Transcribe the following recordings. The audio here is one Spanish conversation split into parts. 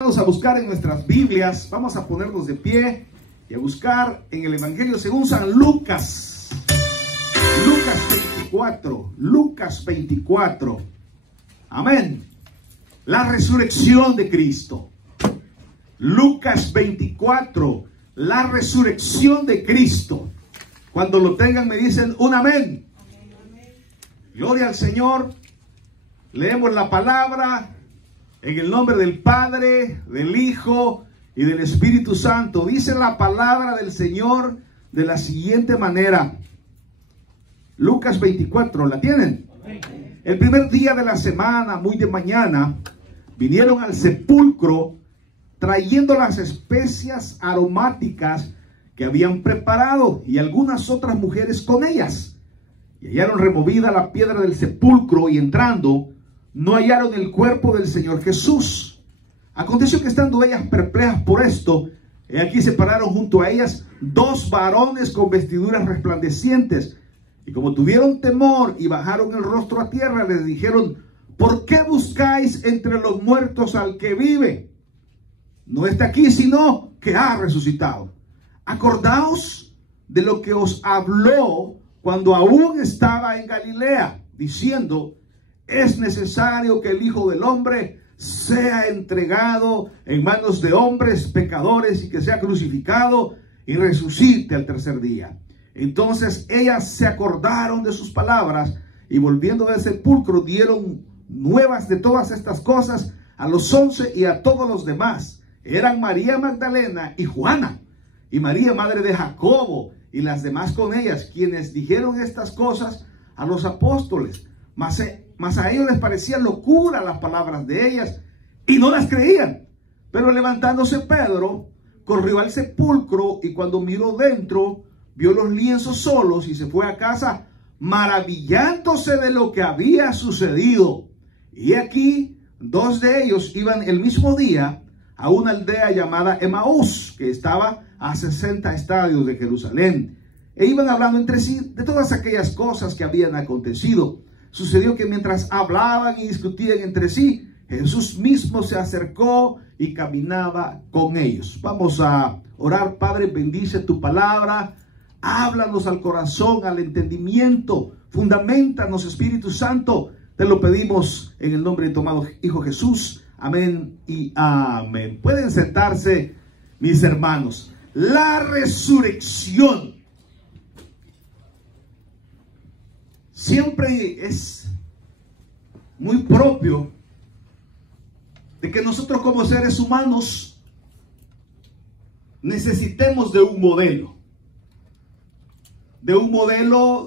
Vamos a buscar en nuestras Biblias, vamos a ponernos de pie y a buscar en el Evangelio según San Lucas. Lucas 24. Amén. La resurrección de Cristo. Lucas 24, la resurrección de Cristo. Cuando lo tengan me dicen un amén. Gloria al Señor. Leemos la palabra en el nombre del Padre, del Hijo y del Espíritu Santo. Dice la palabra del Señor de la siguiente manera. Lucas 24, ¿la tienen? El primer día de la semana, muy de mañana, vinieron al sepulcro trayendo las especias aromáticas que habían preparado y algunas otras mujeres con ellas. Y hallaron removida la piedra del sepulcro y entrando, no hallaron el cuerpo del Señor Jesús. Aconteció que estando ellas perplejas por esto, he aquí se pararon junto a ellas dos varones con vestiduras resplandecientes. Y como tuvieron temor y bajaron el rostro a tierra, les dijeron: ¿por qué buscáis entre los muertos al que vive? No está aquí, sino que ha resucitado. Acordaos de lo que os habló cuando aún estaba en Galilea, diciendo: es necesario que el Hijo del Hombre sea entregado en manos de hombres pecadores y que sea crucificado y resucite al tercer día. Entonces ellas se acordaron de sus palabras y volviendo del sepulcro dieron nuevas de todas estas cosas a los 11 y a todos los demás. Eran María Magdalena y Juana y María madre de Jacobo y las demás con ellas, quienes dijeron estas cosas a los apóstoles. Mas a ellos les parecía locura las palabras de ellas y no las creían. Pero levantándose Pedro, corrió al sepulcro y cuando miró dentro, vio los lienzos solos y se fue a casa maravillándose de lo que había sucedido. Y aquí dos de ellos iban el mismo día a una aldea llamada Emaús, que estaba a 60 estadios de Jerusalén. E iban hablando entre sí de todas aquellas cosas que habían acontecido. Sucedió que mientras hablaban y discutían entre sí, Jesús mismo se acercó y caminaba con ellos. Vamos a orar. Padre, bendice tu palabra. Háblanos al corazón, al entendimiento. Fundamentanos, Espíritu Santo. Te lo pedimos en el nombre de tu amado Hijo Jesús. Amén y amén. Pueden sentarse, mis hermanos. La resurrección. Siempre es muy propio de que nosotros como seres humanos necesitemos de un modelo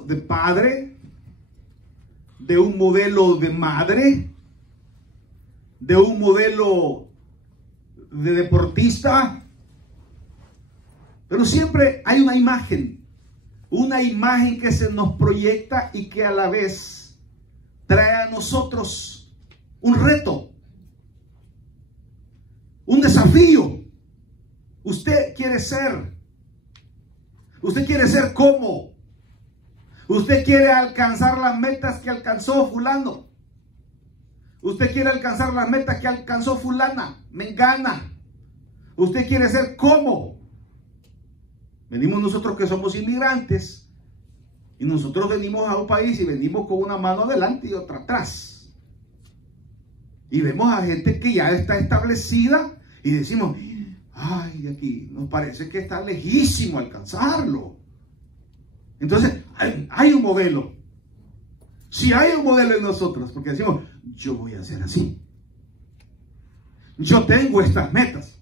de padre, de un modelo de madre, de un modelo de deportista, pero siempre hay una imagen que se nos proyecta y que a la vez trae a nosotros un reto, un desafío. Usted quiere ser como, usted quiere alcanzar las metas que alcanzó fulano, usted quiere alcanzar las metas que alcanzó fulana, mengana, usted quiere ser como. Venimos nosotros que somos inmigrantes y nosotros venimos a un país y venimos con una mano adelante y otra atrás. Y vemos a gente que ya está establecida y decimos: ay, de aquí nos parece que está lejísimo alcanzarlo. Entonces hay un modelo. Si hay un modelo en nosotros, porque decimos: yo voy a ser así. Yo tengo estas metas.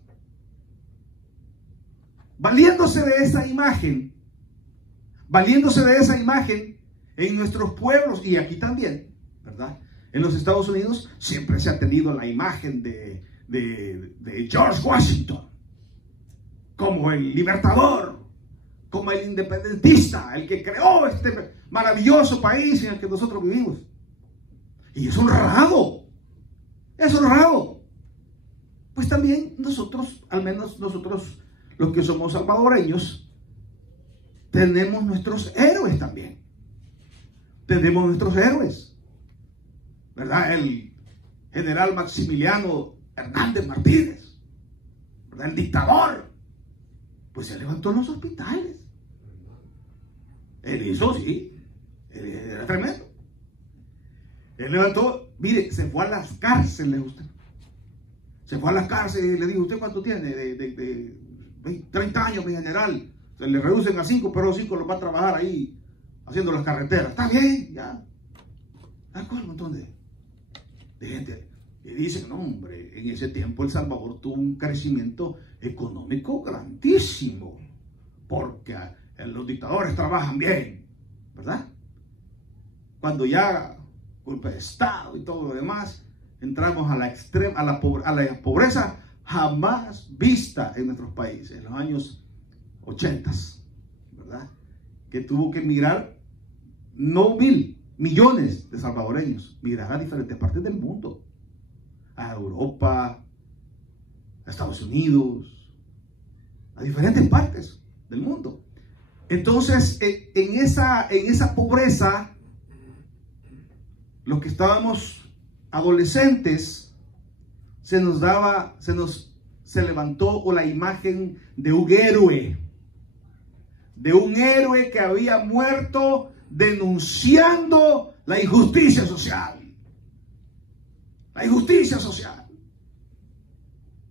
Valiéndose de esa imagen en nuestros pueblos y aquí también, ¿verdad? En los Estados Unidos siempre se ha tenido la imagen de George Washington como el libertador, como el independentista, el que creó este maravilloso país en el que nosotros vivimos. Y es honrado. Pues también nosotros, al menos nosotros, los que somos salvadoreños, tenemos nuestros héroes también. Tenemos nuestros héroes, ¿verdad? El general Maximiliano Hernández Martínez, ¿verdad? El dictador, pues se levantó en los hospitales. Él hizo, sí, él era tremendo. Él levantó, mire, se fue a las cárceles usted. Se fue a las cárceles y le dijo, ¿usted cuánto tiene? De 30 años, mi general. Se le reducen a 5, pero 5 los va a trabajar ahí haciendo las carreteras. Está bien, ya. Hay un montón de gente. Y dicen, no, hombre, en ese tiempo El Salvador tuvo un crecimiento económico grandísimo. Porque los dictadores trabajan bien, ¿verdad? Cuando ya golpe de Estado y todo lo demás, entramos a la extrema, a la pobreza jamás vista en nuestros países, en los años 80, ¿verdad? Que tuvo que mirar, no millones de salvadoreños, mirar a diferentes partes del mundo, a Europa, a Estados Unidos, a diferentes partes del mundo. Entonces, en esa pobreza, los que estábamos adolescentes, se levantó la imagen de un héroe que había muerto denunciando la injusticia social. La injusticia social.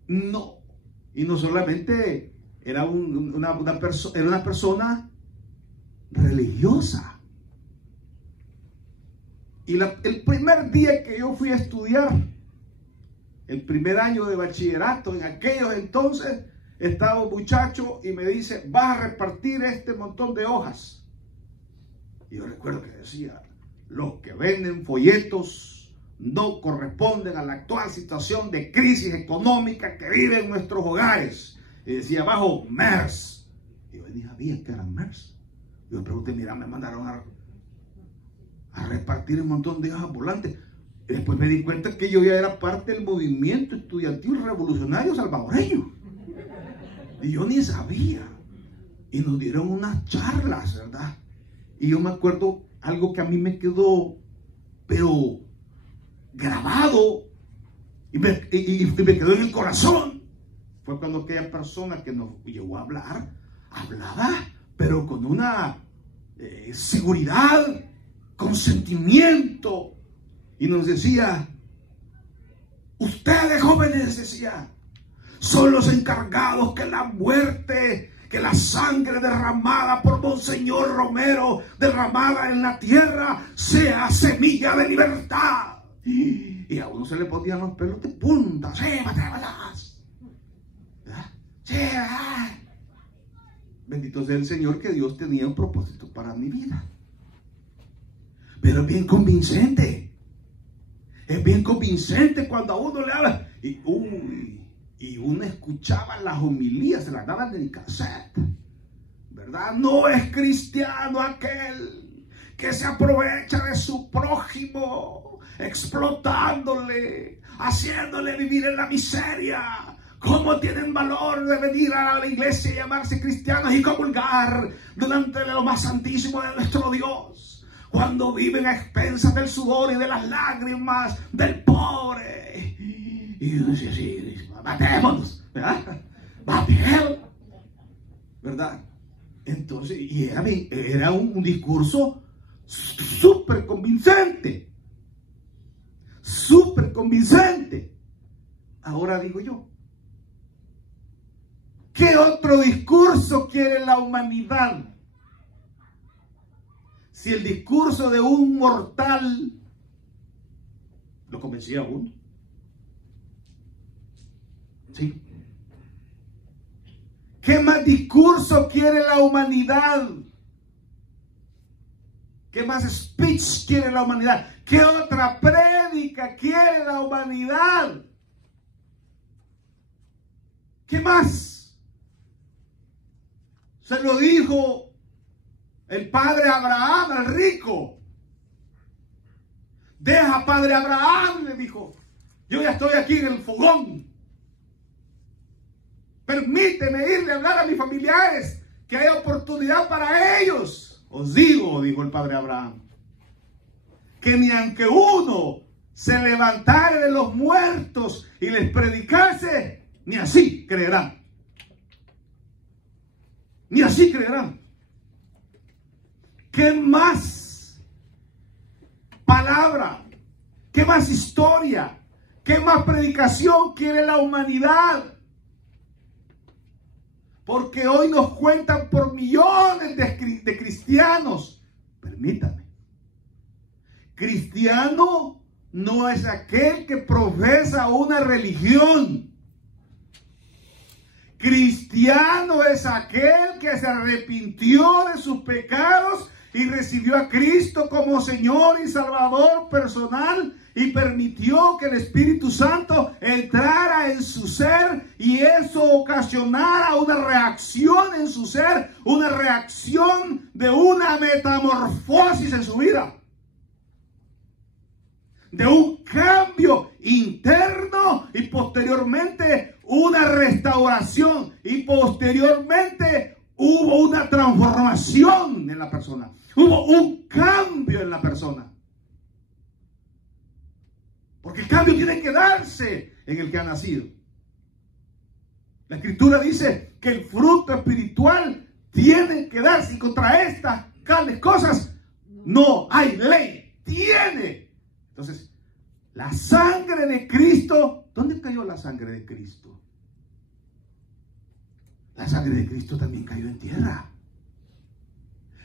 No. Y no solamente era una persona religiosa. Y el primer día que yo fui a estudiar, el primer año de bachillerato, en aquellos entonces, estaba un muchacho y me dice, vas a repartir este montón de hojas. Y yo recuerdo que decía, los que venden folletos no corresponden a la actual situación de crisis económica que viven nuestros hogares. Y decía abajo, MERS. Y yo ni sabía que eran MERS. Yo me pregunté, mira, me mandaron a repartir un montón de hojas volantes. Y después me di cuenta que yo ya era parte del movimiento estudiantil revolucionario salvadoreño. Y yo ni sabía. Y nos dieron unas charlas, ¿verdad? Y yo me acuerdo algo que a mí me quedó, pero grabado, y me quedó en el corazón. Fue cuando aquella persona que nos llegó a hablar, hablaba, pero con una seguridad, con sentimiento, y nos decía, ustedes jóvenes, decía, son los encargados que la muerte, que la sangre derramada por Monseñor Romero, derramada en la tierra, sea semilla de libertad. Y a uno se le ponían los pelos de punta. Sí, sí, bendito sea el Señor, que Dios tenía un propósito para mi vida. Pero es bien convincente. Es bien convincente cuando a uno le habla. Y uno escuchaba las homilías, se las daban en el cassette, ¿verdad? No es cristiano aquel que se aprovecha de su prójimo, explotándole, haciéndole vivir en la miseria. ¿Cómo tienen valor de venir a la iglesia y llamarse cristianos y comulgar delante de lo más santísimo de nuestro Dios, cuando viven a expensas del sudor y de las lágrimas del pobre? Y yo decía, sí, matémonos, ¿verdad? Matemos, ¿verdad? Entonces, y era un discurso súper convincente. Súper convincente. Ahora digo yo, ¿qué otro discurso quiere la humanidad? Si el discurso de un mortal lo convencía a uno. ¿Sí? ¿Qué más discurso quiere la humanidad? ¿Qué más speech quiere la humanidad? ¿Qué otra prédica quiere la humanidad? ¿Qué más? Se lo dijo el padre Abraham al rico. Deja, padre Abraham, le dijo, yo ya estoy aquí en el fogón. Permíteme irle a hablar a mis familiares, que hay oportunidad para ellos. Os digo, dijo el padre Abraham, que ni aunque uno se levantare de los muertos y les predicase, ni así creerán. ni así creerán. ¿Qué más palabra? ¿Qué más historia? ¿Qué más predicación quiere la humanidad? Porque hoy nos cuentan por millones de cristianos. Permítame. Cristiano no es aquel que profesa una religión. Cristiano es aquel que se arrepintió de sus pecados y recibió a Cristo como Señor y Salvador personal y permitió que el Espíritu Santo entrara en su ser y eso ocasionara una reacción en su ser, una reacción de una metamorfosis en su vida, de un cambio interno y posteriormente una restauración y posteriormente hubo una transformación en la persona, hubo un cambio en la persona. Porque el cambio tiene que darse en el que ha nacido. La Escritura dice que el fruto espiritual tiene que darse y contra estas tales cosas no hay ley. Tiene. Entonces, la sangre de Cristo, ¿dónde cayó la sangre de Cristo? La sangre de Cristo también cayó en tierra.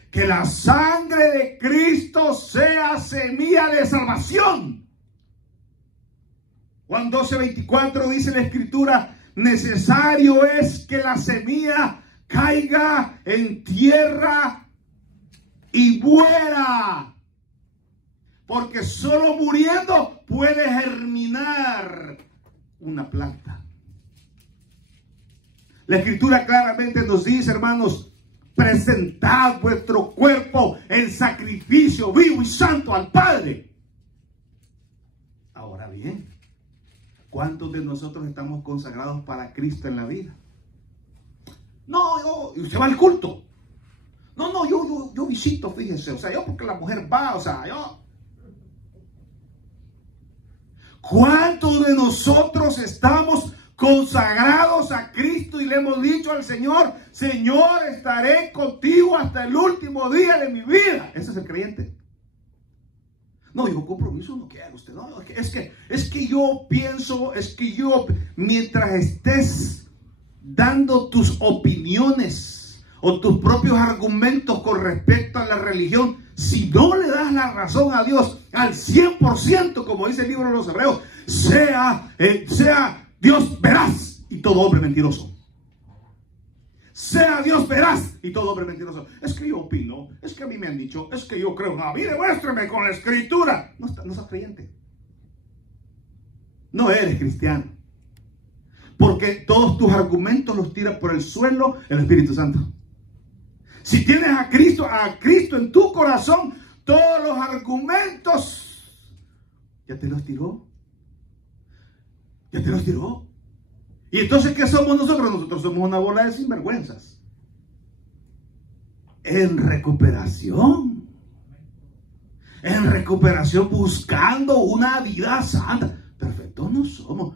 Que la sangre de Cristo sea semilla de salvación. Juan 12:24 dice la Escritura, necesario es que la semilla caiga en tierra y muera. Porque solo muriendo puede germinar una planta. La Escritura claramente nos dice, hermanos, presentad vuestro cuerpo en sacrificio vivo y santo al Padre. Ahora bien, ¿cuántos de nosotros estamos consagrados para Cristo en la vida? No, usted va al culto. No, yo visito, fíjese, o sea, yo porque la mujer va, o sea, yo. ¿Cuántos de nosotros estamos consagrados a Cristo y le hemos dicho al Señor, Señor, estaré contigo hasta el último día de mi vida? Ese es el creyente. No, yo compromiso no quiero usted. No, es que yo pienso, mientras estés dando tus opiniones o tus propios argumentos con respecto a la religión, si no le das la razón a Dios al 100%, como dice el libro de los Hebreos, sea Dios veraz y todo hombre mentiroso. Sea Dios veraz y todo hombre mentiroso. Es que yo opino, es que a mí me han dicho, es que yo creo. No, a mí demuéstrame con la Escritura. No sos creyente. No eres cristiano. Porque todos tus argumentos los tira por el suelo el Espíritu Santo. Si tienes a Cristo en tu corazón, todos los argumentos ya te los tiró. Ya te los tiró. Y entonces, ¿qué somos nosotros? Nosotros somos una bola de sinvergüenzas. En recuperación. En recuperación buscando una vida santa. Perfectos no somos.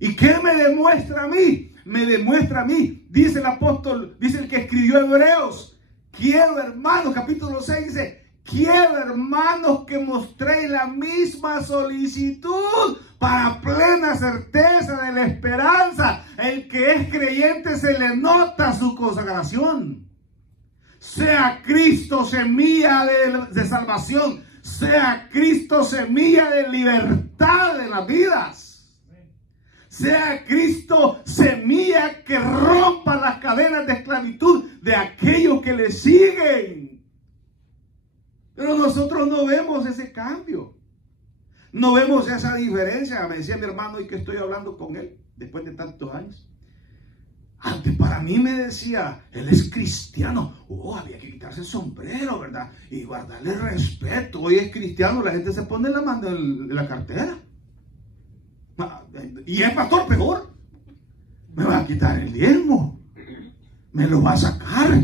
¿Y qué me demuestra a mí? Me demuestra a mí, dice el apóstol, dice el que escribió Hebreos. Quiero, hermanos, capítulo 6 dice, quiero, hermanos, que mostréis la misma solicitud para plena certeza de la esperanza. El que es creyente se le nota su consagración. Sea Cristo semilla de salvación, sea Cristo semilla de libertad de las vidas. Sea Cristo semilla que rompa las cadenas de esclavitud de aquellos que le siguen. Pero nosotros no vemos ese cambio. No vemos esa diferencia. Me decía mi hermano y que estoy hablando con él después de tantos años. Antes para mí me decía, él es cristiano. Había que quitarse el sombrero, ¿verdad? Y guardarle respeto. Hoy es cristiano, la gente se pone la mano en la cartera. Y es pastor peor. Me va a quitar el diezmo. Me lo va a sacar.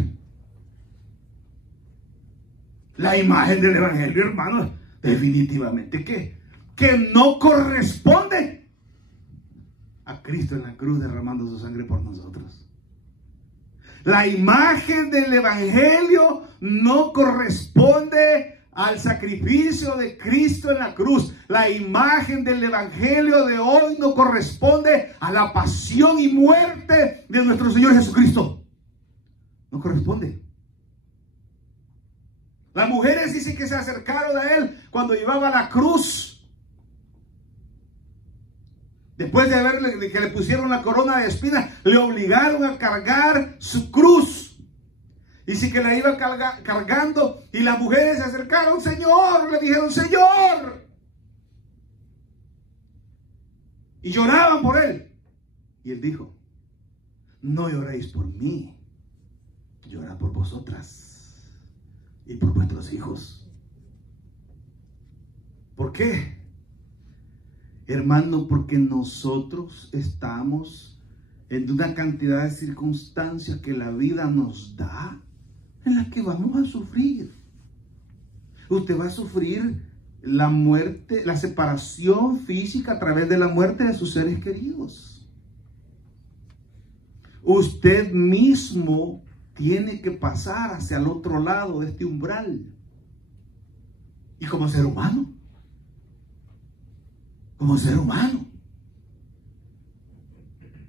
La imagen del evangelio, hermano, definitivamente que no corresponde a Cristo en la cruz derramando su sangre por nosotros. La imagen del evangelio no corresponde al sacrificio de Cristo en la cruz. La imagen del evangelio de hoy no corresponde a la pasión y muerte de nuestro Señor Jesucristo. No corresponde. Las mujeres dicen que se acercaron a él cuando llevaba la cruz. Después de verle que le pusieron la corona de espinas, le obligaron a cargar su cruz. Dice que la iba cargando y las mujeres se acercaron. Señor, le dijeron, Señor. Y lloraban por él. Y él dijo, no lloréis por mí, llorad por vosotras y por vuestros hijos. ¿Por qué? Hermano, porque nosotros estamos en una cantidad de circunstancias que la vida nos da, en las que vamos a sufrir. Usted va a sufrir la muerte, la separación física a través de la muerte de sus seres queridos. Usted mismo tiene que pasar hacia el otro lado de este umbral. Y como ser humano, como ser humano,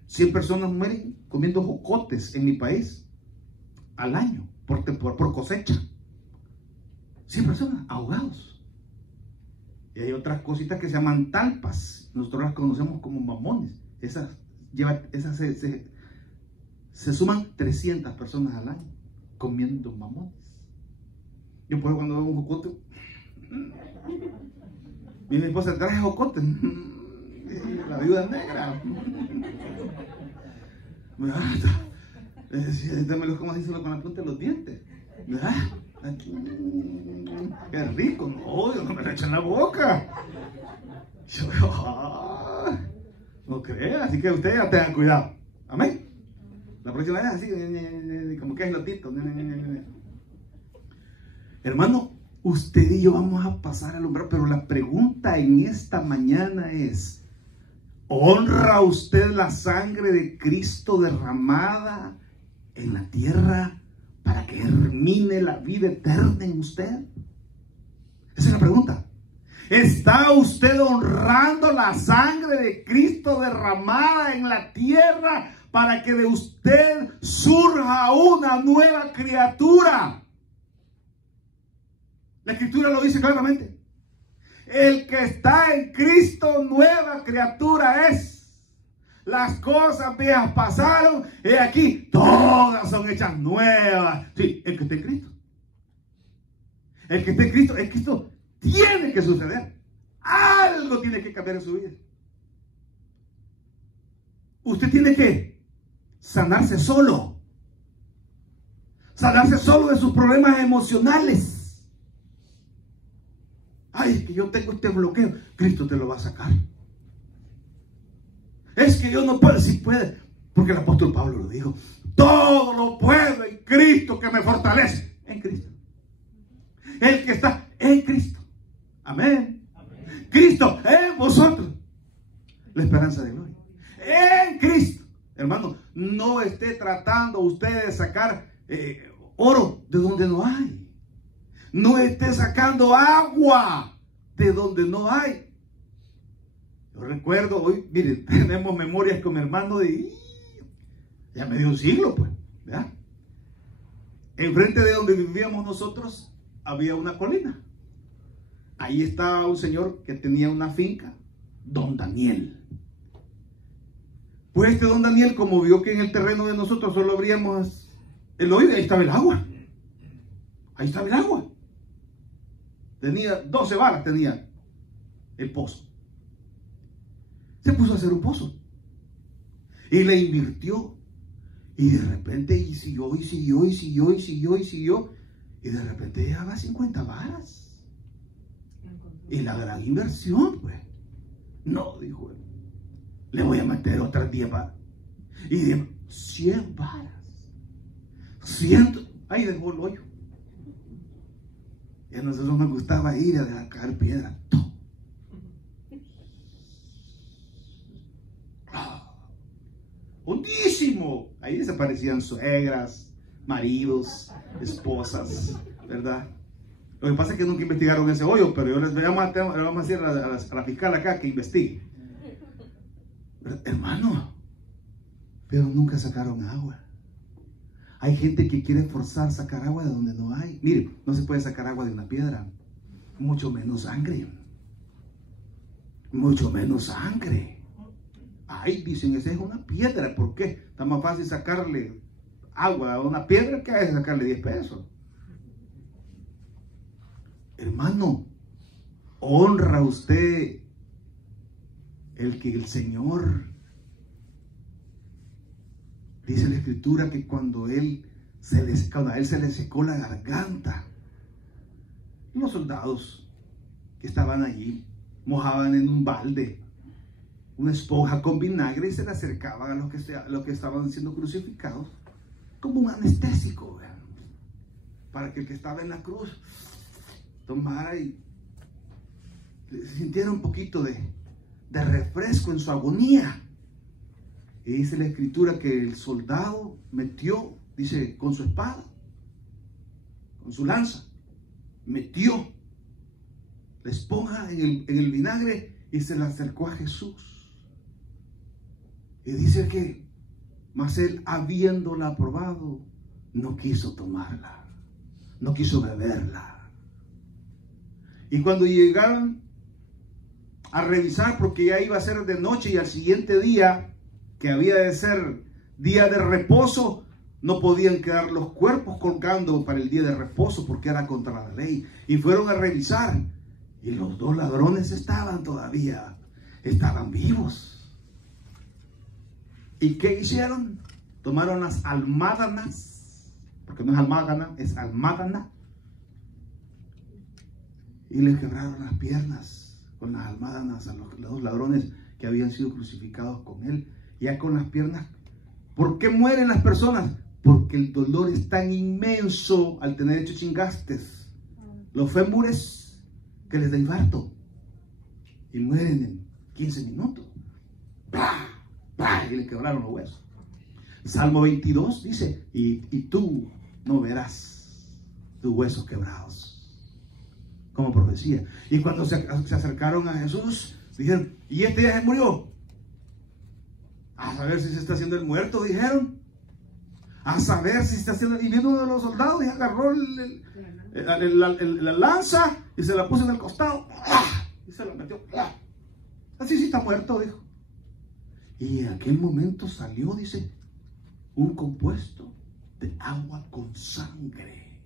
100 personas mueren comiendo jocotes en mi país al año, por cosecha. 100 personas ahogados. Y hay otras cositas que se llaman talpas. Nosotros las conocemos como mamones. Esas se suman 300 personas al año comiendo mamones. Yo pues cuando veo un jocote, mi esposa trae jocote, la viuda negra. Démelos como así, solo con la punta de los dientes. Qué rico. No, Dios, no me lo echen en la boca. No crea, así que ustedes ya tengan cuidado. Amén. La próxima vez así, como que es lotito. Hermano, usted y yo vamos a pasar al umbral, pero la pregunta en esta mañana es: ¿honra usted la sangre de Cristo derramada en la tierra para que germine la vida eterna en usted? Esa es la pregunta. ¿Está usted honrando la sangre de Cristo derramada en la tierra para que de usted surja una nueva criatura? La Escritura lo dice claramente. El que está en Cristo, nueva criatura es. Las cosas viejas pasaron y aquí todas son hechas nuevas. Sí, el que está en Cristo. El que está en Cristo tiene que suceder. Algo tiene que cambiar en su vida. Usted tiene que sanarse solo. Sanarse solo de sus problemas emocionales. Ay, es que yo tengo este bloqueo. Cristo te lo va a sacar. Es que yo no puedo. Sí puede, porque el apóstol Pablo lo dijo. Todo lo puedo en Cristo que me fortalece. En Cristo. El que está en Cristo. Amén. Amén. Cristo en vosotros. La esperanza de gloria. En Cristo. Hermano, no esté tratando usted de sacar oro de donde no hay. No esté sacando agua de donde no hay. Yo recuerdo hoy, miren, tenemos memorias con mi hermano de ya medio siglo, pues, ¿verdad? Enfrente de donde vivíamos nosotros había una colina. Ahí estaba un señor que tenía una finca, Don Daniel. Pues este Don Daniel, como vio que en el terreno de nosotros solo abríamos el hoyo, ahí estaba el agua. Ahí estaba el agua. Tenía 12 varas, tenía el pozo. Se puso a hacer un pozo. Y le invirtió. Y de repente, y siguió. Y de repente llegaba a 50 varas. Y la gran inversión, pues. No, dijo él. Le voy a meter otras 10 varas. Y de 100 varas. 100. Ahí dejó el hoyo. Y a nosotros nos gustaba ir a dejar caer piedra. hondísimo. Ahí desaparecían suegras, maridos, esposas, ¿verdad? Lo que pasa es que nunca investigaron ese hoyo, pero yo les vamos a decir a la fiscal acá que investigue. Pero, hermano, pero nunca sacaron agua. Hay gente que quiere forzar sacar agua de donde no hay. Mire, no se puede sacar agua de una piedra, mucho menos sangre. Mucho menos sangre. Ay, dicen, esa es una piedra. ¿Por qué? Está más fácil sacarle agua a una piedra que a sacarle 10 pesos. Hermano, honra usted el que el Señor, dice la Escritura que cuando a él se le secó la garganta, los soldados que estaban allí mojaban en un balde una esponja con vinagre y se le acercaban a los que estaban siendo crucificados como un anestésico, ¿verdad? Para que el que estaba en la cruz tomara y sintiera un poquito de refresco en su agonía. Y dice la Escritura que el soldado metió, dice, con su espada, con su lanza, metió la esponja en el vinagre y se la acercó a Jesús. Y dice que, mas él, habiéndola probado, no quiso tomarla, no quiso beberla. Y cuando llegaron a revisar, porque ya iba a ser de noche y al siguiente día, que había de ser día de reposo, no podían quedar los cuerpos colgando para el día de reposo porque era contra la ley. Y fueron a revisar y los 2 ladrones estaban vivos. ¿Y qué hicieron? Tomaron las almádanas, porque no es almágana, es almádana, y les quebraron las piernas con las almádanas a los 2 ladrones que habían sido crucificados con él, ya con las piernas. ¿Por qué mueren las personas? Porque el dolor es tan inmenso al tener hecho chingastes los fémures que les da infarto y mueren en 15 minutos. ¡Pah! ¡Pah! Y le quebraron los huesos. Salmo 22 dice, y tú no verás tus huesos quebrados. Como profecía. Y cuando se acercaron a Jesús, dijeron, ¿y este ya se murió? A saber si se está haciendo el muerto, dijeron. A saber si se está haciendo. Y vino uno de los soldados y agarró la lanza y se la puso en el costado. Y se la metió. Así sí está muerto, dijo. Y en aquel momento salió, dice, un compuesto de agua con sangre.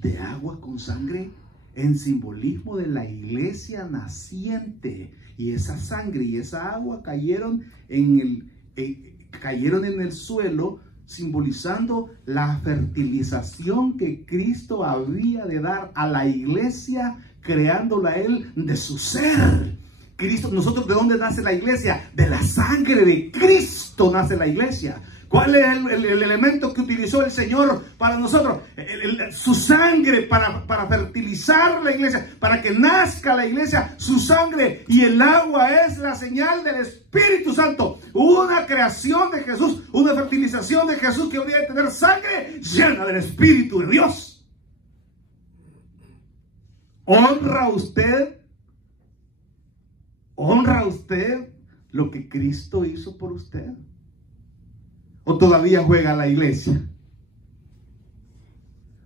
De agua con sangre en simbolismo de la iglesia naciente. Y esa sangre y esa agua cayeron en el suelo, simbolizando la fertilización que Cristo había de dar a la iglesia, creándola a él de su ser. Cristo, nosotros, ¿de dónde nace la iglesia? De la sangre de Cristo nace la iglesia. ¿Cuál es el elemento que utilizó el Señor para nosotros? Su sangre para fertilizar la iglesia, para que nazca la iglesia, su sangre. Y el agua es la señal del Espíritu Santo. Una creación de Jesús, una fertilización de Jesús que habría de tener sangre llena del Espíritu de Dios. ¿Honra usted lo que Cristo hizo por usted? ¿O todavía juega la iglesia?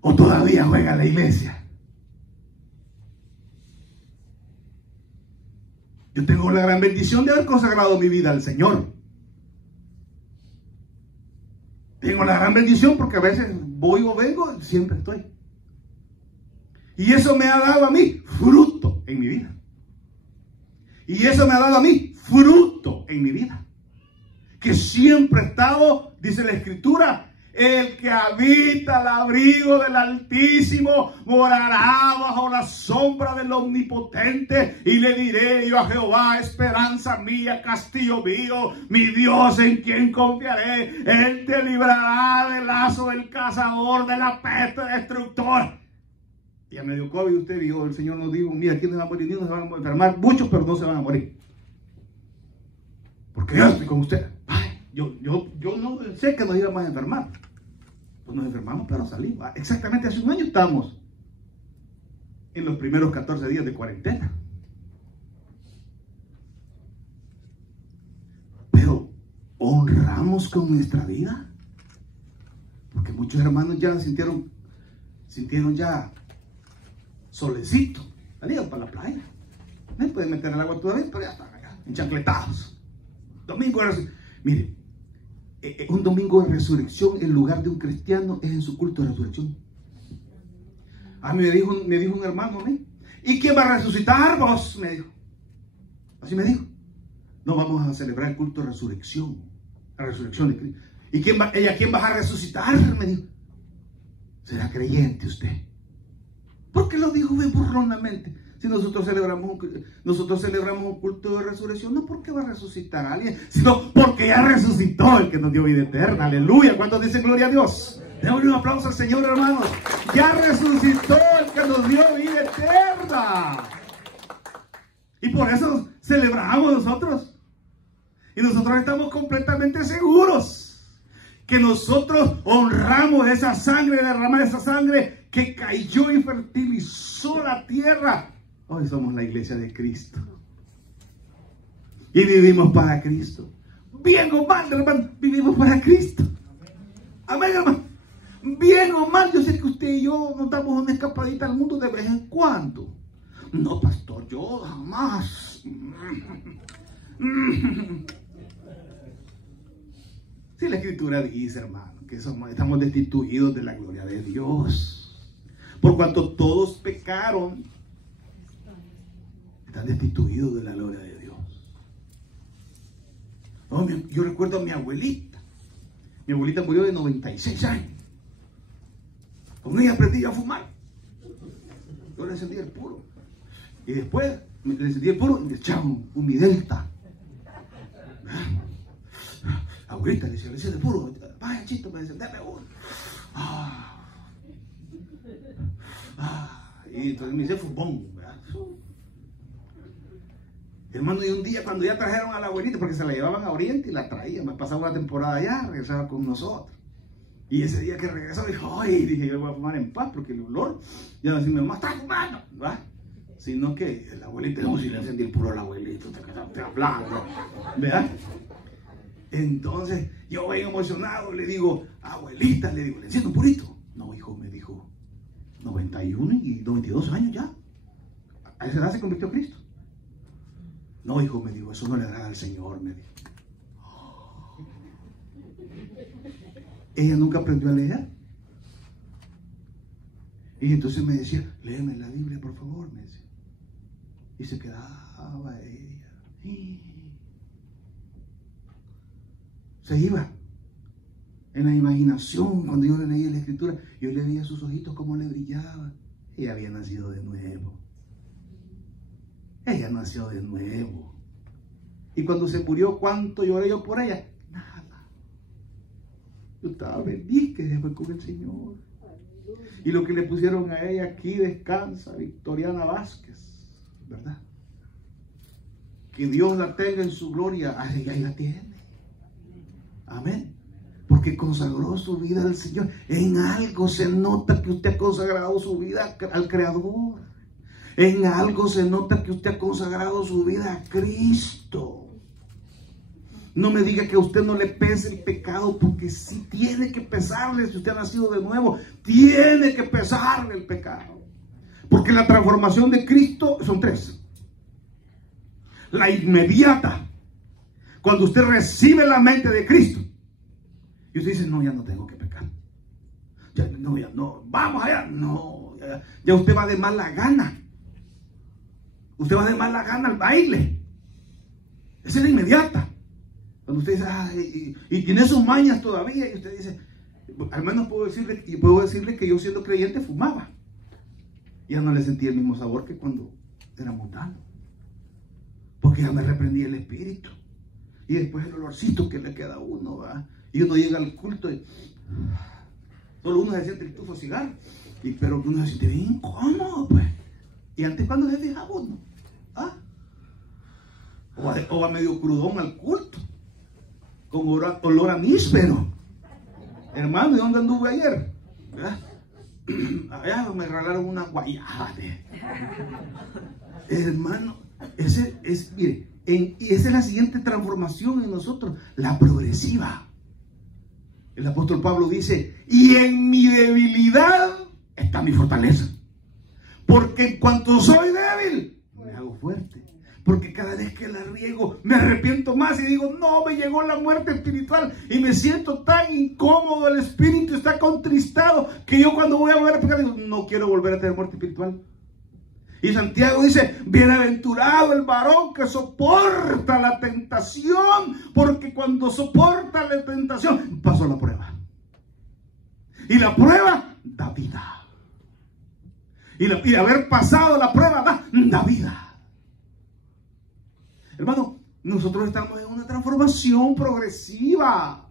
¿O todavía juega la iglesia? Yo tengo la gran bendición de haber consagrado mi vida al Señor. Tengo la gran bendición porque a veces voy o vengo, siempre estoy. Y eso me ha dado a mí fruto en mi vida. Y eso me ha dado a mí fruto en mi vida. Que siempre he estado, dice la Escritura, el que habita al abrigo del Altísimo morará bajo la sombra del Omnipotente. Y le diré yo a Jehová, esperanza mía, castillo mío, mi Dios en quien confiaré. Él te librará del lazo del cazador, de la peste destructora. Y a medio COVID usted vio, el Señor nos dijo, mira, aquí no se va a morir, ni no se van a enfermar, muchos, pero no se van a morir. Porque yo estoy con usted. Ay, yo no sé que nos íbamos a enfermar. Pues nos enfermamos, pero salimos. Exactamente hace un año estamos en los primeros 14 días de cuarentena. Pero honramos con nuestra vida. Porque muchos hermanos ya sintieron ya solecito. Salieron para la playa. No se pueden meter el agua todavía, pero ya están acá, enchancletados. Domingo de resurrección. Mire, un domingo de resurrección en lugar de un cristiano es en su culto de resurrección. A mí me dijo un hermano, ¿eh? ¿Y quién va a resucitar vos? Me dijo. Así me dijo. No, vamos a celebrar el culto de resurrección. La resurrección de Cristo. ¿Y quién va a resucitar? Me dijo. ¿Será creyente usted? ¿Por qué lo dijo burlonamente? Si nosotros celebramos un culto de resurrección, no porque va a resucitar a alguien, sino porque ya resucitó el que nos dio vida eterna. Aleluya. ¿Cuántos dicen gloria a Dios? Démosle un aplauso al Señor, hermanos. Ya resucitó el que nos dio vida eterna. Y por eso celebramos nosotros. Y nosotros estamos completamente seguros que nosotros honramos esa sangre, derramada esa sangre que cayó y fertilizó la tierra. Hoy somos la iglesia de Cristo. Y vivimos para Cristo. Bien o mal, hermano, vivimos para Cristo. Amén, hermano. Bien o mal, yo sé que usted y yo nos damos una escapadita al mundo de vez en cuando. No, pastor, yo jamás. Si la Escritura dice, hermano, que estamos destituidos de la gloria de Dios. Por cuanto todos pecaron, están destituidos de la gloria de Dios. Oh, yo recuerdo a mi abuelita. Mi abuelita murió de 96 años. Con ella aprendí a fumar. Yo le encendí el puro. Y después le encendí el puro y le echaba un Delta. Abuelita, le decía el puro. Vaya, chito, me dice, dame uno. Y entonces me dice fumón, ¿verdad? Hermano, y un día cuando ya trajeron a la abuelita, porque se la llevaban a Oriente y la traían, me pasaba una temporada allá, regresaba con nosotros. Y ese día que regresó, dijo, ay, dije, yo voy a fumar en paz, porque el olor, ya no, si mi mamá está fumando, ¿verdad? Sino que la abuelita, no, si le encendí el puro a la abuelita, te hablando, ¿verdad? Entonces, yo vengo emocionado, le digo, abuelita, le digo, ¿le enciendo un purito? No, hijo, me dijo, 91 y 92 años ya. A esa edad se convirtió a Cristo. No, hijo, me dijo, eso no le agrada al Señor, me dijo. Ella nunca aprendió a leer. Y entonces me decía, léeme la Biblia, por favor, me decía. Y se quedaba ella. Se iba. En la imaginación, cuando yo le leía la Escritura, yo le veía sus ojitos como le brillaban. Ella había nacido de nuevo. Ella nació de nuevo. Y cuando se murió, ¿cuánto lloré yo por ella? Nada. Yo estaba feliz que se fue con el Señor. Y lo que le pusieron a ella, aquí descansa Victoriana Vázquez, ¿verdad? Que Dios la tenga en su gloria. Ahí la tiene. Amén. Porque consagró su vida al Señor. En algo se nota que usted ha consagrado su vida al Creador. En algo se nota que usted ha consagrado su vida a Cristo. No me diga que a usted no le pese el pecado, porque sí tiene que pesarle. Si usted ha nacido de nuevo, tiene que pesarle el pecado. Porque la transformación de Cristo son tres. La inmediata, cuando usted recibe la mente de Cristo y usted dice, no, ya no tengo que pecar, ya no, vamos allá, no, ya usted va de mala gana, usted va de mala gana al baile. Esa es la inmediata. Cuando usted dice, y tiene sus mañas todavía, y usted dice, al menos puedo decirle que yo siendo creyente fumaba, ya no le sentía el mismo sabor que cuando era mundano, porque ya me reprendía el espíritu. Y después el olorcito que le queda a uno, ¿va? Y uno llega al culto y solo uno se siente el tufo de cigarro, pero uno se siente bien incómodo, pues. Y antes, cuando se fijaba uno, o va medio crudón al culto. con olor a níspero. Hermano, ¿de dónde anduve ayer? Allá me regalaron una guayaba. Hermano, mire, y esa es la siguiente transformación en nosotros, la progresiva. El apóstol Pablo dice, y en mi debilidad está mi fortaleza. Porque en cuanto soy débil, me hago fuerte. Porque cada vez que la riego, me arrepiento más y digo, no, me llegó la muerte espiritual. Y me siento tan incómodo, el espíritu está contristado, que yo cuando voy a volver a pecar, digo, no quiero volver a tener muerte espiritual. Y Santiago dice, bienaventurado el varón que soporta la tentación, porque cuando soporta la tentación, pasó la prueba. Y la prueba da vida. Y haber pasado la prueba da vida. Hermano, nosotros estamos en una transformación progresiva,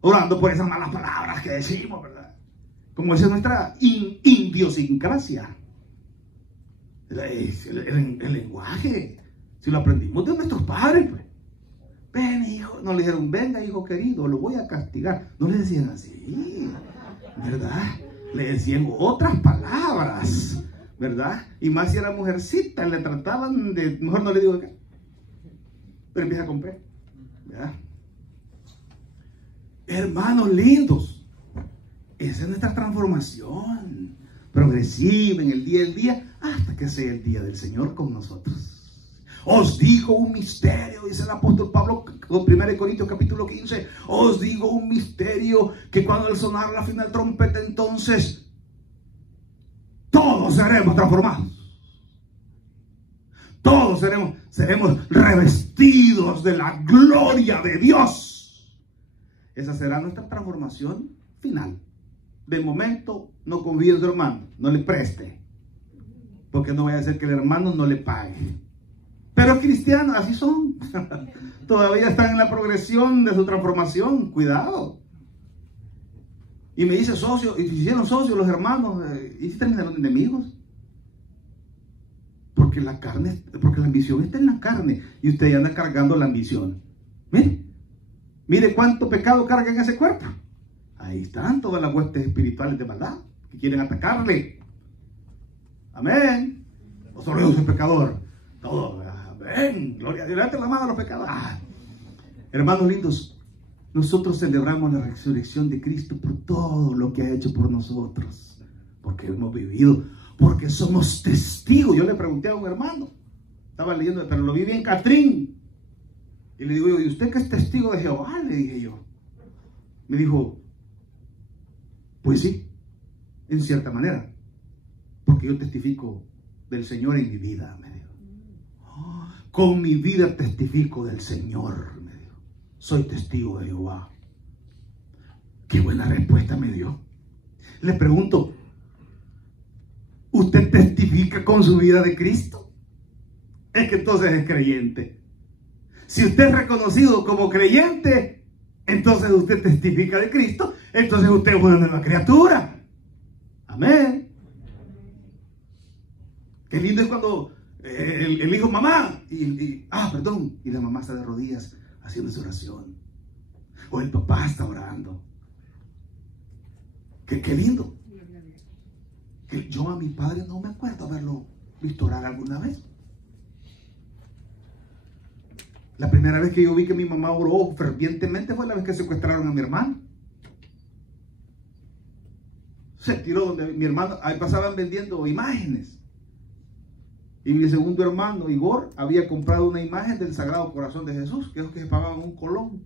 orando por esas malas palabras que decimos, ¿verdad? Como esa es nuestra idiosincrasia. El lenguaje, si lo aprendimos de nuestros padres, pues. Ven, hijo, no le dijeron, venga, hijo querido, lo voy a castigar. No le decían así, ¿verdad? Le decían otras palabras, ¿verdad? Y más si era mujercita, le trataban de, mejor no le digo acá, pero empieza a comprar, ¿verdad? Hermanos lindos, esa es nuestra transformación progresiva en el día hasta que sea el día del Señor con nosotros. Os digo un misterio, dice el apóstol Pablo, 1 Corintios capítulo 15, os digo un misterio, que cuando al sonar la final trompeta, entonces todos seremos transformados. Todos seremos revestidos de la gloria de Dios. Esa será nuestra transformación final. De momento, no confíe en su hermano, no le preste, porque no vaya a ser que el hermano no le pague. Pero cristianos, así son. Todavía están en la progresión de su transformación. Cuidado. Y me dice socio, y se hicieron socios los hermanos, y se terminaron enemigos. Porque la ambición está en la carne, y usted ya anda cargando la ambición. Mire cuánto pecado carga en ese cuerpo. Ahí están todas las huestes espirituales de maldad que quieren atacarle. Amén. O solo yo soy pecador. Todo. Amén. Gloria a Dios. Levante la mano a los pecadores. Hermanos lindos, nosotros celebramos la resurrección de Cristo por todo lo que ha hecho por nosotros. Porque hemos vivido, porque somos testigos. Yo le pregunté a un hermano, estaba leyendo, pero lo vi bien Catrín. Y le digo yo, ¿y usted qué es testigo de Jehová? Le dije yo. Me dijo, pues sí, en cierta manera, porque yo testifico del Señor en mi vida, me dijo. Con mi vida testifico del Señor, me dijo. Soy testigo de Jehová. Qué buena respuesta me dio. Le pregunto, ¿usted testifica con su vida de Cristo? Es que entonces es creyente. Si usted es reconocido como creyente, entonces usted testifica de Cristo, entonces usted es una nueva criatura. Amén. Qué lindo es cuando el hijo, mamá, y la mamá está de rodillas haciendo su oración. O el papá está orando. Qué lindo. Que yo a mi padre no me acuerdo haberlo visto orar alguna vez. La primera vez que yo vi que mi mamá oró fervientemente fue la vez que secuestraron a mi hermano. Se tiró donde mi hermano, ahí pasaban vendiendo imágenes. Y mi segundo hermano, Igor, había comprado una imagen del Sagrado Corazón de Jesús, que es que se pagaban un colón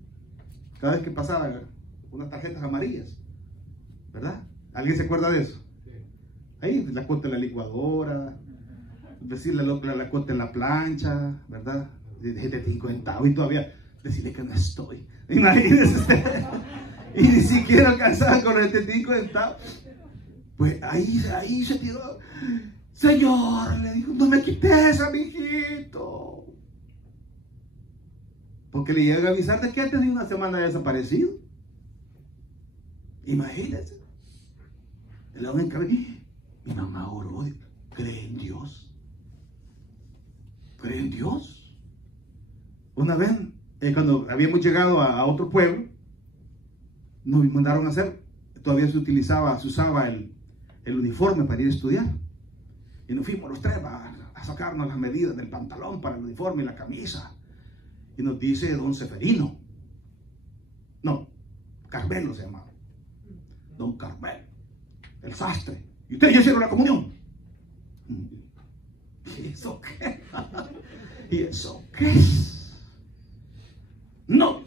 cada vez que pasaban unas tarjetas amarillas, ¿verdad? ¿Alguien se acuerda de eso? Ahí la cuenta en la licuadora, decirle la cuenta en la plancha, ¿verdad? De 5 centavos y todavía decirle que no estoy. Imagínense usted. Y ni siquiera alcanzaban con los 75 centavos. Pues ahí se tiró. Señor, le dijo, no me quites a mi hijito. Porque le llega a avisar de que antes de una semana había desaparecido. Imagínense. El hombre encargó. Mi mamá oró. ¿Cree en Dios? ¿Cree en Dios? Una vez cuando habíamos llegado a otro pueblo, nos mandaron a hacer, todavía se usaba el uniforme para ir a estudiar. Y nos fuimos los tres a sacarnos las medidas del pantalón para el uniforme y la camisa. Y nos dice don Seferino, no, Carmelo se llamaba, don Carmelo, el sastre. ¿Y ustedes ya hicieron la comunión? ¿Y eso qué? ¿Y eso qué es? No,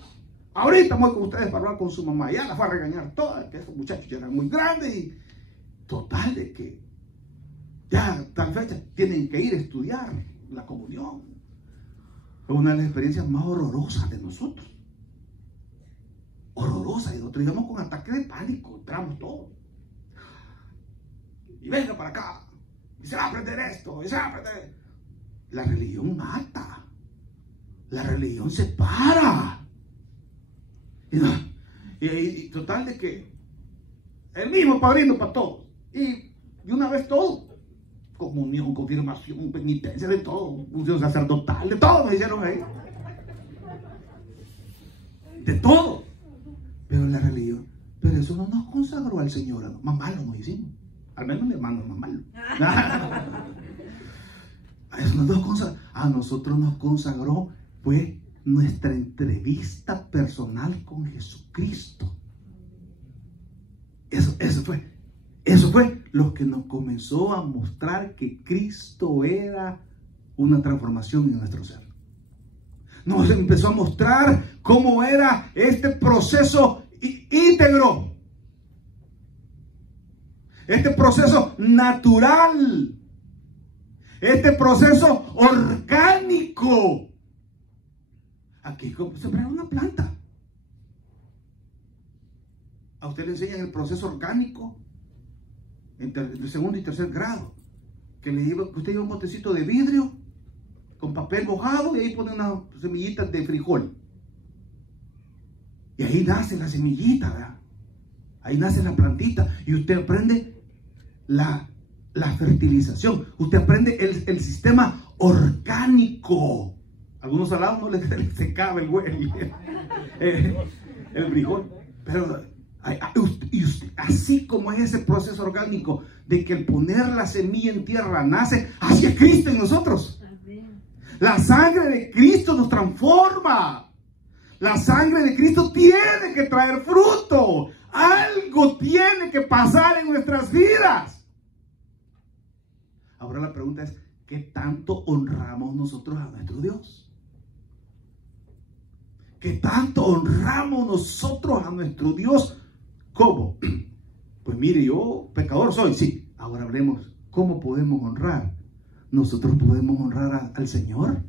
ahorita voy con ustedes para hablar con su mamá. Ya la fue a regañar toda, que esos muchachos ya eran muy grandes y total de que ya tal fecha tienen que ir a estudiar la comunión. Fue una de las experiencias más horrorosas de nosotros. Horrorosa, y nosotros íbamos con ataque de pánico, entramos todos. Y venga para acá, y se va a aprender esto, y se va a aprender. La religión mata, la religión separa. Y total de que el mismo padrino para todos, y una vez todo, comunión, confirmación, penitencia, de todo, función sacerdotal, de todo me hicieron ahí. De todo. Pero la religión, pero eso no nos consagró al Señor, ¿no? Más malo nos hicimos. Al menos mi hermano es más malo. A nosotros nos consagró, pues, nuestra entrevista personal con Jesucristo. Eso fue lo que nos comenzó a mostrar que Cristo era una transformación en nuestro ser. Nos empezó a mostrar cómo era este proceso íntegro, este proceso natural, este proceso orgánico. Aquí es como sembrar una planta. A usted le enseñan el proceso orgánico de segundo y tercer grado, que usted lleva un botecito de vidrio con papel mojado y ahí pone unas semillitas de frijol. Y ahí nace la semillita, ¿verdad? Ahí nace la plantita y usted aprende la fertilización. Usted aprende el sistema orgánico. Algunos salados no les secaba el frijol. Pero así como es ese proceso orgánico de que el poner la semilla en tierra nace, así es Cristo en nosotros. La sangre de Cristo nos transforma. La sangre de Cristo tiene que traer fruto. Algo tiene que pasar en nuestras vidas. Ahora la pregunta es, ¿qué tanto honramos nosotros a nuestro Dios? ¿Qué tanto honramos nosotros a nuestro Dios? ¿Cómo? Pues mire, yo pecador soy, sí. Ahora veremos cómo podemos honrar. Nosotros podemos honrar al Señor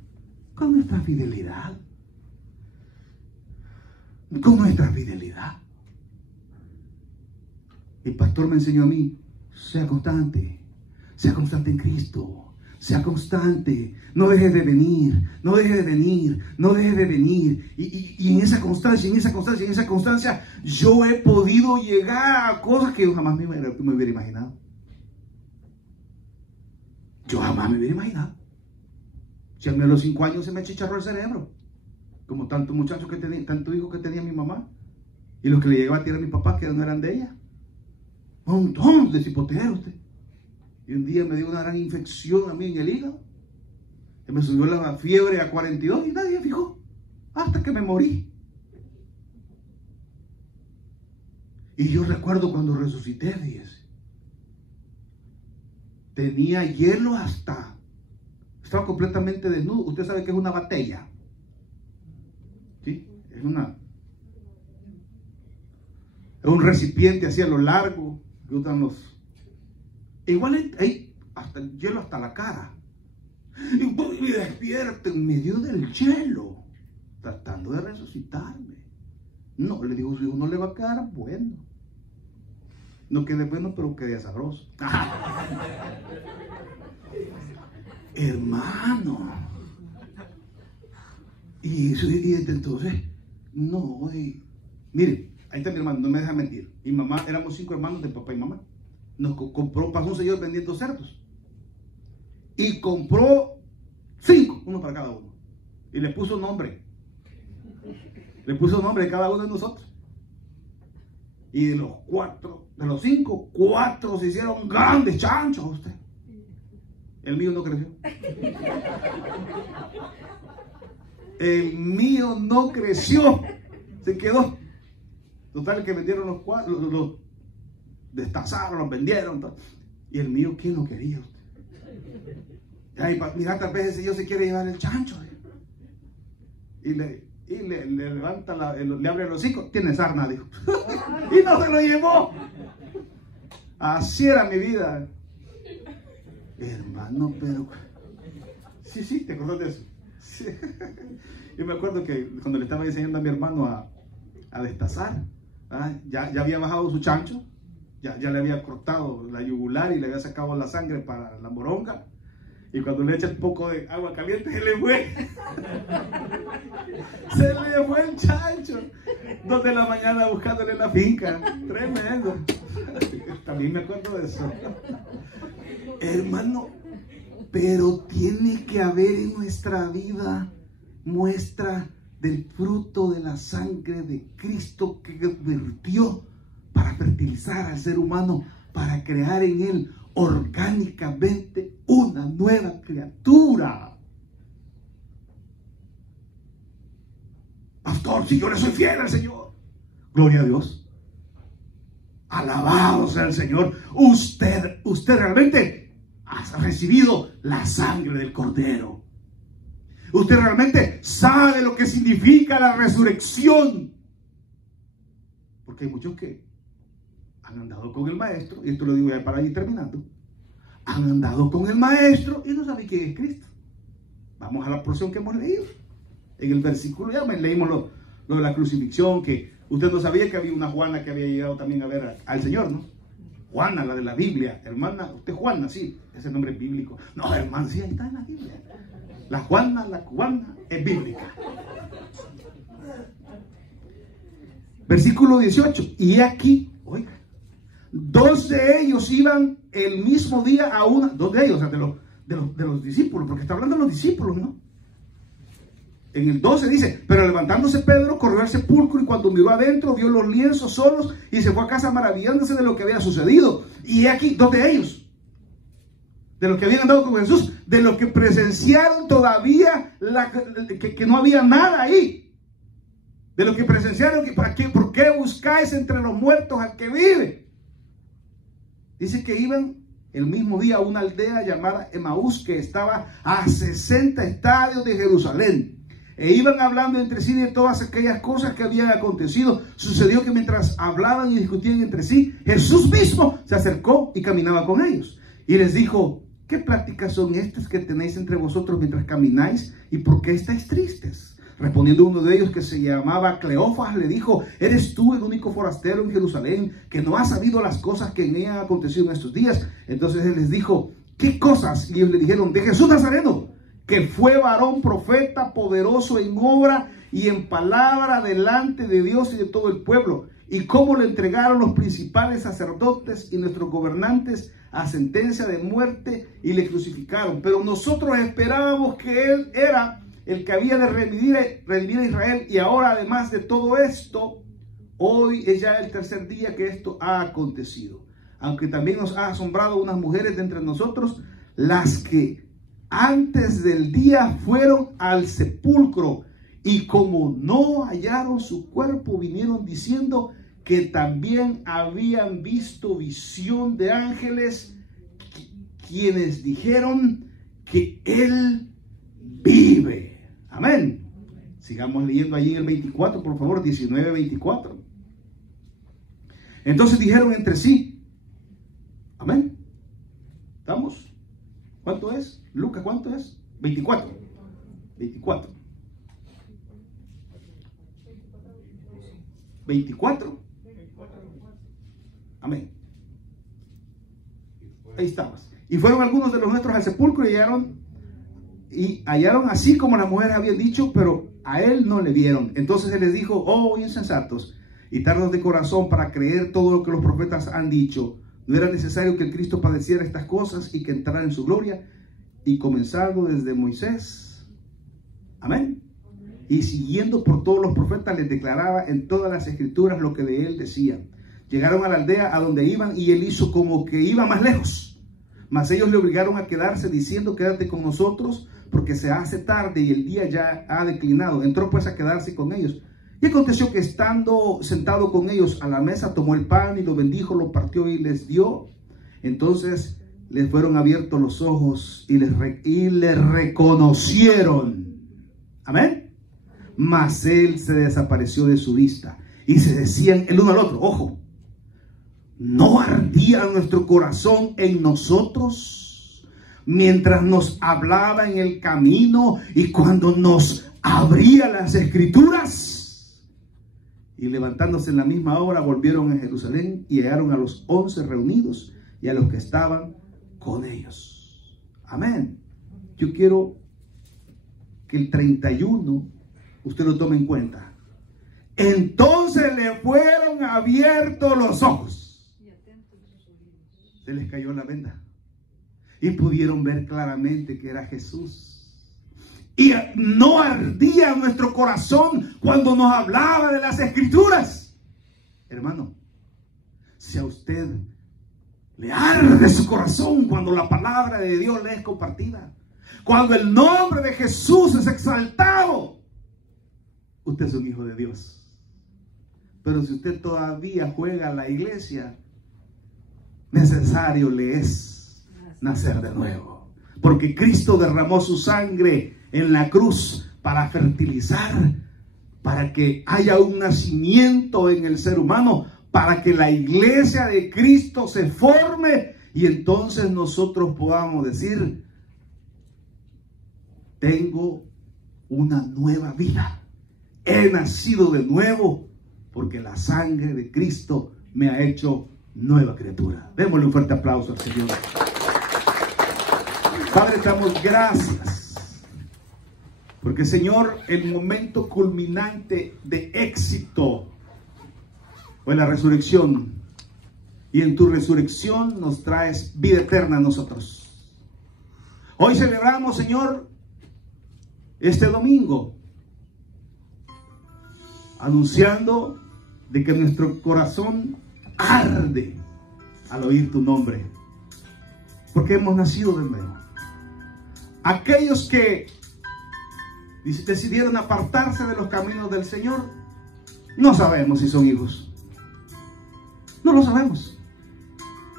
con nuestra fidelidad. Con nuestra fidelidad. El pastor me enseñó a mí, sea constante en Cristo, sea constante, no dejes de venir, no dejes de venir, no dejes de venir. Y en esa constancia, yo he podido llegar a cosas que yo jamás me hubiera imaginado. Yo jamás me hubiera imaginado. Si a mí a los 5 años se me achicharró el cerebro, como tantos muchachos que tenía, tantos hijos que tenía mi mamá, y los que le llegaba a tirar a mi papá que no eran de ella. Un montón de cipoteros usted. Y un día me dio una gran infección a mí en el hígado, que me subió la fiebre a 42 y nadie fijó, hasta que me morí. Y yo recuerdo cuando resucité, fíjese, tenía hielo estaba completamente desnudo. Usted sabe que es una batella, ¿sí? Es un recipiente así a lo largo que usan igual ahí hasta el hielo hasta la cara. Y me despierto en medio del hielo, tratando de resucitarme. No, le digo, su hijo no le va a quedar bueno. No quede bueno, pero quede sabroso. Hermano. Y desde entonces, no, mire, ahí está mi hermano, no me deja mentir. Mi mamá, éramos 5 hermanos de papá y mamá. Nos compró, pasó un señor vendiendo cerdos. Y compró 5, uno para cada uno. Y le puso nombre. Le puso nombre a cada uno de nosotros. Y de los 5, 4 se hicieron grandes chanchos. Usted. El mío no creció. El mío no creció. Se quedó. Total que vendieron los 4, los destazaron, los vendieron. Todo. Y el mío, ¿quién lo quería usted? Ay, mira, tal vez ese yo se quiere llevar el chancho. Y le levanta, le abre los hocico, tiene sarna, dijo. Y no se lo llevó. Así era mi vida. Hermano, pero... Sí, ¿te acuerdas de eso? Sí. Yo me acuerdo que cuando le estaba enseñando a mi hermano a destazar, ya había bajado su chancho, ya le había cortado la yugular y le había sacado la sangre para la moronga. Y cuando le echa un poco de agua caliente, se le fue. Se le fue el chancho. 2 de la mañana buscándole en la finca. Tremendo. También me acuerdo de eso. Hermano, pero tiene que haber en nuestra vida muestra del fruto de la sangre de Cristo que vertió para fertilizar al ser humano, para crear en él orgánicamente una nueva criatura. Pastor, si yo le soy fiel al Señor, gloria a Dios, alabado sea el Señor. Usted realmente ha recibido la sangre del Cordero. Usted realmente sabe lo que significa la resurrección, porque hay muchos que han andado con el maestro, y esto lo digo ya para ir terminando, han andado con el maestro y no saben quién es Cristo. Vamos a la porción que hemos leído. En el versículo ya leímos lo de la crucifixión, que usted no sabía que había una Juana que había llegado también a ver al Señor, ¿no? Juana, la de la Biblia. Hermana, usted Juana, sí, ese nombre es bíblico. No, hermano, sí, ahí está en la Biblia. La Juana, la cubana, es bíblica. Versículo 18. Y aquí, oiga, 2 de ellos iban el mismo día a una, 2 de ellos, o sea, de los discípulos, porque está hablando de los discípulos, ¿no? En el 12 dice, pero levantándose Pedro, corrió al sepulcro y cuando miró adentro, vio los lienzos solos y se fue a casa maravillándose de lo que había sucedido. Y aquí, 2 de ellos, de los que habían andado con Jesús, de los que presenciaron todavía que no había nada ahí. De los que presenciaron ¿por qué buscáis entre los muertos al que vive? Dice que iban el mismo día a una aldea llamada Emaús, que estaba a 60 estadios de Jerusalén. E iban hablando entre sí de todas aquellas cosas que habían acontecido. Sucedió que mientras hablaban y discutían entre sí, Jesús mismo se acercó y caminaba con ellos. Y les dijo, ¿qué pláticas son estas que tenéis entre vosotros mientras camináis? ¿Y por qué estáis tristes? Respondiendo uno de ellos, que se llamaba Cleofas, le dijo, ¿eres tú el único forastero en Jerusalén que no ha sabido las cosas que me han acontecido en estos días? Entonces él les dijo, ¿qué cosas? Y ellos le dijeron, de Jesús Nazareno, que fue varón profeta, poderoso en obra y en palabra delante de Dios y de todo el pueblo, y cómo le entregaron los principales sacerdotes y nuestros gobernantes a sentencia de muerte y le crucificaron. Pero nosotros esperábamos que él era el que había de redimir a Israel, y ahora, además de todo esto, hoy es ya el 3er día que esto ha acontecido. Aunque también nos ha asombrado unas mujeres de entre nosotros, las que antes del día fueron al sepulcro, y como no hallaron su cuerpo, vinieron diciendo que también habían visto visión de ángeles, quienes dijeron que él vive. Amén. Sigamos leyendo allí en el 24, por favor, 19-24. Entonces dijeron entre sí, amén. ¿Estamos? ¿Cuánto es? Lucas, ¿cuánto es? 24. 24. 24. Amén. Ahí estamos. Y fueron algunos de los nuestros al sepulcro y hallaron así como las mujeres habían dicho, pero a él no le vieron. Entonces él les dijo, oh insensatos y tardos de corazón para creer todo lo que los profetas han dicho. ¿No era necesario que el Cristo padeciera estas cosas y que entrara en su gloria? Y comenzando desde Moisés. Amén. y siguiendo por todos los profetas les declaraba en todas las escrituras lo que de él decían. Llegaron a la aldea a donde iban y él hizo como que iba más lejos. Mas ellos le obligaron a quedarse diciendo: quédate con nosotros porque se hace tarde y el día ya ha declinado. Entró pues a quedarse con ellos. Y aconteció que estando sentado con ellos a la mesa, tomó el pan y lo bendijo, lo partió y les dio. Entonces les fueron abiertos los ojos y les reconocieron. Amén. Mas él se desapareció de su vista. Y se decían el uno al otro: ojo, ¿no ardía nuestro corazón en nosotros mientras nos hablaba en el camino y cuando nos abría las escrituras? Y levantándose en la misma hora, volvieron a Jerusalén y hallaron a los 11 reunidos y a los que estaban con ellos. Amén. Yo quiero que el 31 usted lo tome en cuenta. Entonces le fueron abiertos los ojos. Se les cayó la venda y pudieron ver claramente que era Jesús. Y no ardía nuestro corazón cuando nos hablaba de las escrituras. Hermano, si a usted le arde su corazón cuando la palabra de Dios le es compartida, cuando el nombre de Jesús es exaltado, usted es un hijo de Dios. Pero si usted todavía juega a la iglesia, necesario le es nacer de nuevo. Porque Cristo derramó su sangre en la cruz para fertilizar, para que haya un nacimiento en el ser humano, para que la iglesia de Cristo se forme y entonces nosotros podamos decir: tengo una nueva vida, he nacido de nuevo porque la sangre de Cristo me ha hecho nueva criatura. Démosle un fuerte aplauso al Señor. Padre, te damos gracias porque, Señor, el momento culminante de éxito fue la resurrección, y en tu resurrección nos traes vida eterna a nosotros. Hoy celebramos, Señor, este domingo, anunciando de que nuestro corazón arde al oír tu nombre, porque hemos nacido de nuevo. Aquellos que decidieron apartarse de los caminos del Señor, no sabemos si son hijos. No lo sabemos.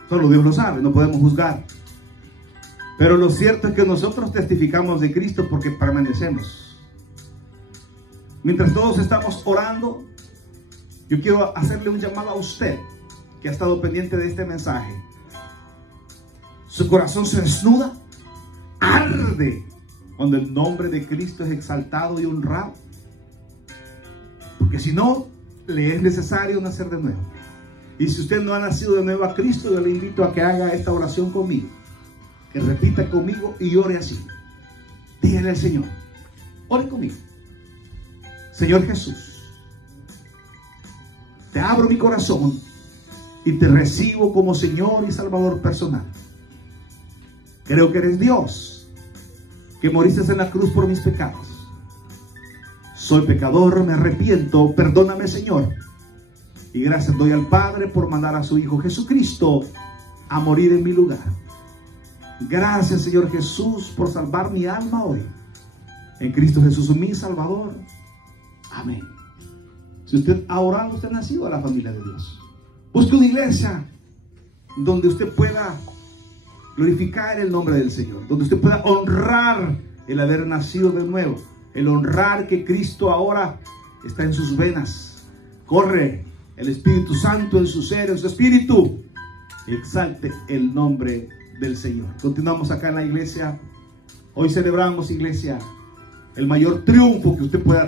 Solo Dios lo sabe, no podemos juzgar. Pero lo cierto es que nosotros testificamos de Cristo porque permanecemos. Mientras todos estamos orando, yo quiero hacerle un llamado a usted que ha estado pendiente de este mensaje. Su corazón se desnuda, arde cuando el nombre de Cristo es exaltado y honrado. Porque si no, le es necesario nacer de nuevo. Y si usted no ha nacido de nuevo a Cristo, yo le invito a que haga esta oración conmigo, que repita conmigo y ore así. Dígale al Señor, ore conmigo: Señor Jesús, te abro mi corazón y te recibo como Señor y Salvador personal. Creo que eres Dios, que moriste en la cruz por mis pecados. Soy pecador, me arrepiento, perdóname, Señor. Y gracias doy al Padre por mandar a su Hijo Jesucristo a morir en mi lugar. Gracias, Señor Jesús, por salvar mi alma hoy. En Cristo Jesús, mi Salvador. Amén. Si usted ha orado, usted ha nacido a la familia de Dios. Busque una iglesia donde usted pueda glorificar el nombre del Señor, donde usted pueda honrar el haber nacido de nuevo, el honrar que Cristo ahora está en sus venas. Corre el Espíritu Santo en su ser, en su espíritu. Exalte el nombre del Señor. Continuamos acá en la iglesia. Hoy celebramos, iglesia, el mayor triunfo que usted pueda